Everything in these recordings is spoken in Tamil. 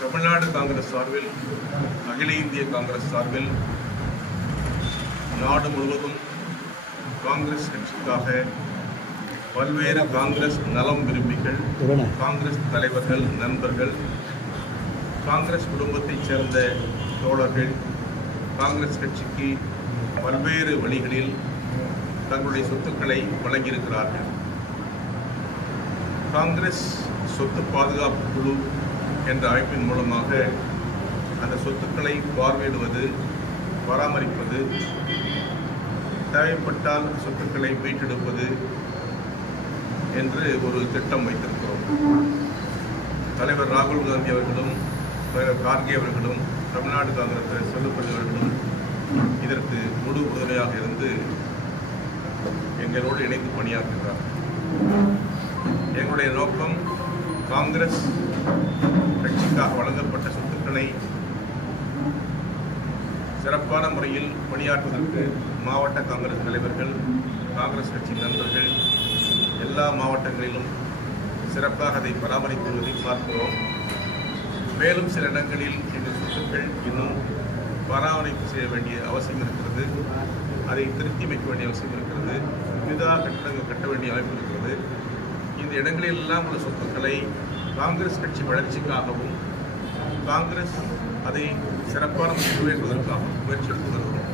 தமிழ்நாடு காங்கிரஸ் சார்பில், அகில இந்திய காங்கிரஸ் சார்பில் நாடு முழுவதும் காங்கிரஸ் கட்சிக்காக பல்வேறு காங்கிரஸ் நலம் விரும்பிகள், காங்கிரஸ் தலைவர்கள், நண்பர்கள், காங்கிரஸ் குடும்பத்தைச் சேர்ந்த தோழர்கள் காங்கிரஸ் கட்சிக்கு பல்வேறு வழிகளில் தங்களுடைய சொத்துக்களை வழங்கியிருக்கிறார்கள். காங்கிரஸ் சொத்து பாதுகாப்பு குழு என்ற அமைப்பின் மூலமாக அந்த சொத்துக்களை பார்வையிடுவது, பராமரிப்பது, தேவைப்பட்டால் சொத்துக்களை மீட்டெடுப்பது என்று ஒரு திட்டம் வைத்திருக்கிறோம். தலைவர் ராகுல் காந்தி அவர்களும், தலைவர் கார்கே அவர்களும், தமிழ்நாடு காங்கிரஸ் செல்லுப்பள்ளி அவர்களும் இதற்கு முழு உறுதுணையாக இருந்து எங்களோடு இணைந்து பணியாற்றுகிறார். எங்களுடைய நோக்கம் காங்கிரஸ் கட்சிக்காக வழங்கப்பட்ட சொத்துக்களை சிறப்பான முறையில் பணியாற்றுவதற்கு மாவட்ட காங்கிரஸ் தலைவர்கள், காங்கிரஸ் கட்சி நண்பர்கள் எல்லா மாவட்டங்களிலும் சிறப்பாக அதை பராமரித்து வருவதை பார்க்கிறோம். மேலும் சில இடங்களில் எங்கள் சொத்துக்கள் இன்னும் பராமரிப்பு செய்ய வேண்டிய அவசியம் இருக்கிறது. அதை திருத்தி அமைக்க வேண்டிய அவசியம் இருக்கிறது. புதிதாக கட்டடங்கள் கட்ட வேண்டிய அமைப்பு இருக்கிறது. இந்த இடங்களில் எல்லாம் உள்ள சொத்துக்களை காங்கிரஸ் கட்சி வளர்ச்சிக்காகவும், காங்கிரஸ் அதை சிறப்பான நிறைவேற்றுவதற்காகவும் முயற்சி எடுத்து வருகிறோம்.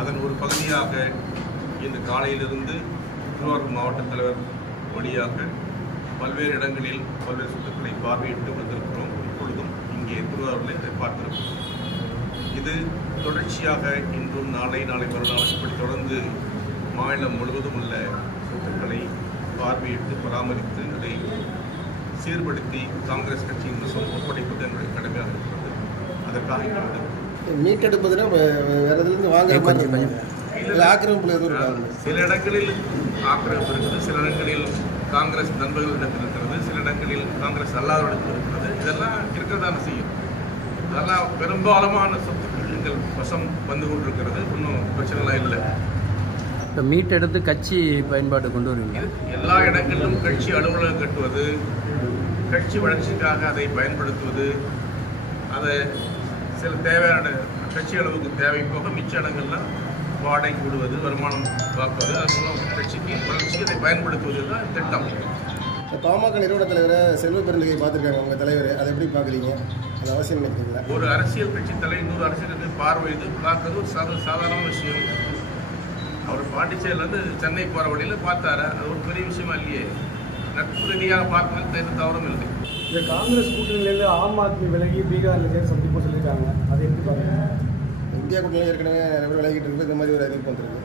அதன் ஒரு பகுதியாக இந்த காலையிலிருந்து திருவாரூர் மாவட்ட தலைவர் வழியாக பல்வேறு இடங்களில் பல்வேறு சொத்துக்களை பார்வையிட்டு வந்திருக்கிறோம். இப்பொழுதும் இங்கே திருவாரூரில் இதை பார்த்திருக்கிறோம். இது தொடர்ச்சியாக இன்றும் நாளை மறுநாள் இப்படி தொடர்ந்து மாநிலம் முழுவதும் உள்ள சொத்துக்களை பார்வையிட்டு பராமரித்து அதை சீர்படுத்தி காங்கிரஸ் கட்சியின் வசம் ஒப்படைப்பது எங்களுடைய கடமையாக இருக்கிறது. அதற்காக மீட்டெடுப்பதுன்னா சில இடங்களில் ஆக்கிரமிப்பு இருக்கிறது, சில இடங்களில் காங்கிரஸ் நண்பர்களிடத்தில் இருக்கிறது, சில இடங்களில் காங்கிரஸ் அல்லாதவரிடத்தில் இருக்கிறது. இதெல்லாம் இருக்கிறதான செய்யும். அதெல்லாம் பெரும்பாலான சொத்துக்கள் எங்கள் வசம் வந்து கொண்டிருக்கிறது. ஒன்றும் பிரச்சனைலாம் இல்லை. இப்போ மீட்டெடுத்து கட்சி பயன்பாடு கொண்டு வருவீங்க. எல்லா இடங்களிலும் கட்சி அலுவலகம் கட்டுவது, கட்சி வளர்ச்சிக்காக அதை பயன்படுத்துவது, அதை சில தேவையான கட்சி அளவுக்கு தேவை போக மிச்ச இடங்கள்லாம் வாடகை விடுவது, வருமானம் பார்ப்பது, அது மூலம் கட்சிக்கு வளர்ச்சி அதை பயன்படுத்துவது தான் திட்டம். பாமக நிறுவன தலைவரை செல்வ பெருந்தகை பார்த்துருக்காங்க உங்கள் தலைவர், அதை எப்படி பார்க்குறீங்க? அது அவசியம் நினைக்கிறீங்களா? ஒரு அரசியல் கட்சி தலைவர் இன்னொரு அரசியலுக்கு பார்வையிட்டு பார்க்கறது ஒரு சாதாரண விஷயம். அவர் பாண்டிச்சேரியிலேருந்து சென்னை போகிற வழியில் பார்த்தாரு. அது ஒரு பெரிய விஷயமா இல்லையே. நட்பு ரீதியாக பார்க்கறது எந்த தவறும் இல்லை. இந்த காங்கிரஸ் கூட்டணியிலேருந்து ஆம் ஆத்மி விலகி பீகாரில் சேர்ந்து சந்திப்பு சொல்லியிருக்காங்க. அதை எப்படி பார்க்குறீங்க? இந்தியா கூட்டணியில் ஏற்கனவே விலகிட்டு இருக்குது. இந்த மாதிரி ஒரு அறிவிப்பு வந்திருக்கு.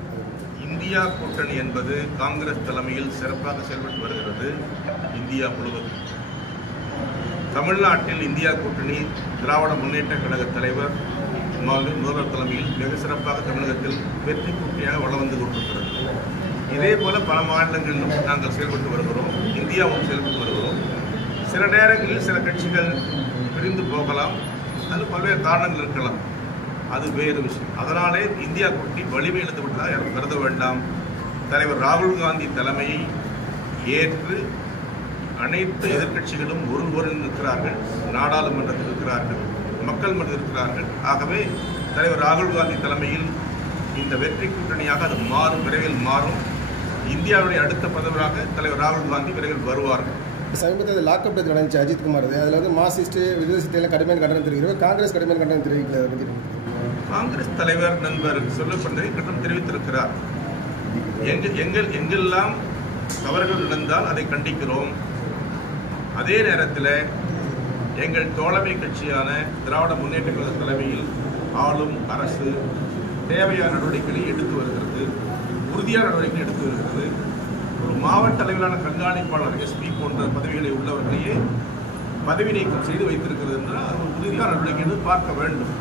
இந்தியா கூட்டணி என்பது காங்கிரஸ் தலைமையில் சிறப்பாக செயல்பட்டு வருகிறது. இந்தியா முழுவதும் தமிழ்நாட்டில் இந்தியா கூட்டணி திராவிட முன்னேற்ற கழக தலைவர் முதல்வர் தலைமையில் மிக சிறப்பாக தமிழகத்தில் வெற்றி கூட்டணியாக வளம் வந்து கொண்டிருக்கிறது. இதே போல பல மாநிலங்களிலும் நாங்கள் செயல்பட்டு வருகிறோம். இந்தியாவும் செயல்பட்டு வருகிறோம். சில நேரங்களில் சில கட்சிகள் பிரிந்து போகலாம். அது பல்வேறு காரணங்கள் இருக்கலாம். அது வேறு விஷயம். அதனாலே இந்தியா கூட்டணி வலிமை இழந்து விட்டதாக யாரும் கருத வேண்டாம். தலைவர் ராகுல் காந்தி தலைமையை ஏற்று அனைத்து எதிர்க்கட்சிகளும் ஒருவரில் இருக்கிறார்கள். நாடாளுமன்றத்தில் இருக்கிறார்கள், மக்கள் மன்றத்தில் இருக்கிறார்கள். ஆகவே தலைவர் ராகுல் காந்தி தலைமையில் இந்த வெற்றி கூட்டணியாக அது மாறும், விரைவில் மாறும். இந்தியாவுடைய அடுத்த பிரதமராக தலைவர் ராகுல் காந்தி விரைவில் வருவார்கள். சமீபத்தில் லாக்அப் டெத் நடந்துச்சு அஜித்குமார். அதில் வந்து மார்க்சிஸ்ட் விரோதிகள் கடுமையான கண்டனம் தெரிவிக்கிறது. காங்கிரஸ் கடுமையான கண்டனம் தெரிவிக்கல. காங்கிரஸ் தலைவர் நண்பர் சொல்லப்பட்டதை கண்டனம் தெரிவித்திருக்கிறார். எங்கெல்லாம் தவறுகள் நடந்தால் அதை கண்டிக்கிறோம். அதே நேரத்தில் எங்கள் தோழமை கட்சியான திராவிட முன்னேற்ற கழக தலைமையில் ஆளும் அரசு தேவையான நடவடிக்கைகளை எடுத்து வருகிறது, உறுதியான நடவடிக்கை எடுத்து வருகிறது. ஒரு மாவட்ட அளவிலான கண்காணிப்பாளர் எஸ்பி போன்ற பதவிகளை உள்ளவர்களையே பதவி நீக்கம் செய்து வைத்திருக்கிறது என்றால் அது உறுதியான நடவடிக்கை என்று பார்க்க வேண்டும்.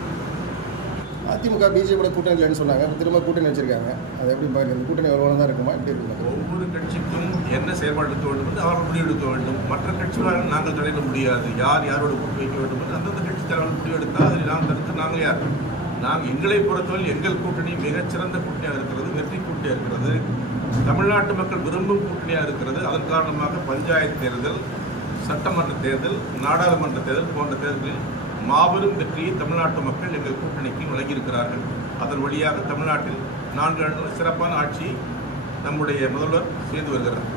அதிமுக பிஜேபியோட கூட்டணி சொன்னாங்க, திரும்ப கூட்டணி வச்சிருக்காங்க. அதை எப்படி பார்க்குறது? கூட்டணி எவ்வளோ தான் இருக்குமா? எப்படி இருக்கும்? ஒவ்வொரு கட்சிக்கும் என்ன செயல்பாடு எடுக்க வேண்டும் என்று அவர்கள் முடிவெடுக்க வேண்டும். மற்ற கட்சிகளால் நாங்கள் தலையிட முடியாது. யார் யாரோடு கூட்டு வைக்க வேண்டும் என்று அந்தந்த கட்சி தலைவர்கள் முடிவெடுத்தால் அதில் நாம் தடுத்து நாங்கள் யார்? நாங்கள் எங்களை பொறுத்தவரை எங்கள் கூட்டணி மிகச்சிறந்த கூட்டணியாக இருக்கிறது, வெற்றி கூட்டணியாக இருக்கிறது, தமிழ்நாட்டு மக்கள் விரும்பும் கூட்டணியாக இருக்கிறது. அதன் காரணமாக பஞ்சாயத்து தேர்தல், சட்டமன்ற தேர்தல், நாடாளுமன்ற தேர்தல் போன்ற தேர்தலில் மாபெரும் வெற்றியை தமிழ்நாட்டு மக்கள் எங்கள் கூட்டணிக்கு வழங்கியிருக்கிறார்கள். அதன் வழியாக தமிழ்நாட்டில் 4 சிறப்பான ஆட்சியை நம்முடைய முதல்வர் செய்து வருகிறார்.